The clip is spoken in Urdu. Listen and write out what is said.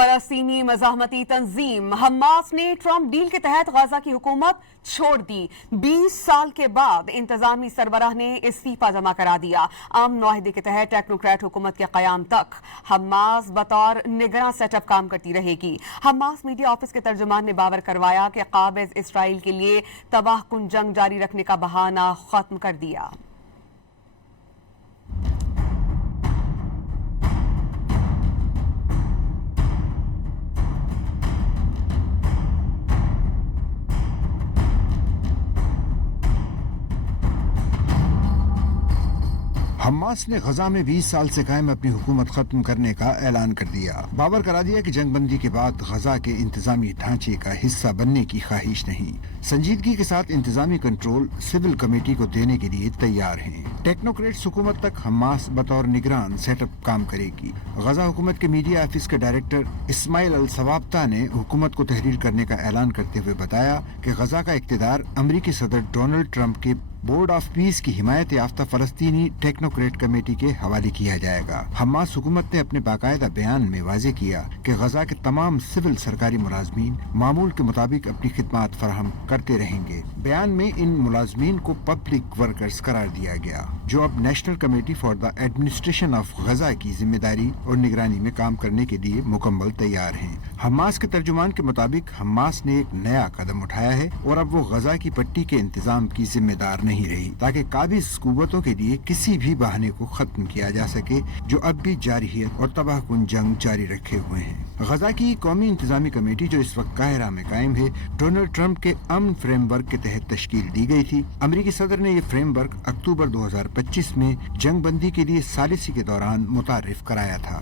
فلسطینی مزاحمتی تنظیم حماس نے ٹرمپ ڈیل کے تحت غزہ کی حکومت چھوڑ دی۔ 20 سال کے بعد انتظامی سربراہ نے استعفیٰ جمع کرا دیا۔ امن معاہدے کے تحت ٹیکنوکریٹ حکومت کے قیام تک حماس بطور نگراں سیٹ اپ کام کرتی رہے گی۔ حماس میڈیا آفس کے ترجمان نے باور کروایا کہ قابض اسرائیل کے لیے تباہ کن جنگ جاری رکھنے کا بہانہ ختم کر دیا۔ حماس نے غزہ میں 20 سال سے قائم اپنی حکومت ختم کرنے کا اعلان کر دیا۔ باور کرا دیا کہ جنگ بندی کے بعد غزہ کے انتظامی ڈھانچے کا حصہ بننے کی خواہش نہیں۔ سنجیدگی کے ساتھ انتظامی کنٹرول سول کمیٹی کو دینے کے لیے تیار ہیں۔ ٹیکنوکریٹس حکومت تک حماس بطور نگران سیٹ اپ کام کرے گی۔ غزہ حکومت کے میڈیا آفس کے ڈائریکٹر اسماعیل الصوابطہ نے حکومت کو تحریر کرنے کا اعلان کرتے ہوئے بتایا کہ غزہ کا اقتدار امریکی صدر ڈونلڈ ٹرمپ کے بورڈ آف پیس کی حمایت یافتہ فلسطینی ٹیکنوکریٹ کمیٹی کے حوالے کیا جائے گا۔ حماس حکومت نے اپنے باقاعدہ بیان میں واضح کیا کہ غزہ کے تمام سول سرکاری ملازمین معمول کے مطابق اپنی خدمات فراہم کرتے رہیں گے۔ بیان میں ان ملازمین کو پبلک ورکرز قرار دیا گیا، جو اب national committee for the administration of Gaza کی ذمہ داری اور نگرانی میں کام کرنے کے لیے مکمل تیار ہیں۔ حماس کے ترجمان کے مطابق حماس نے ایک نیا قدم اٹھایا ہے اور اب وہ غزہ کی پٹی کے انتظام کی ذمہ دار نہیں رہی، تاکہ قابض قوتوں کے لیے کسی بھی بہانے کو ختم کیا جا سکے جو اب بھی جاری ہے اور تباہ کن جنگ جاری رکھے ہوئے ہیں۔ غزہ کی قومی انتظامی کمیٹی جو اس وقت قاہرہ میں قائم ہے، ڈونلڈ ٹرمپ کے امن فریم ورک کے تحت تشکیل دی گئی تھی۔ امریکی صدر نے یہ فریم ورک اکتوبر 2025 میں جنگ بندی کے لیے ثالثی کے دوران متعارف کرایا تھا۔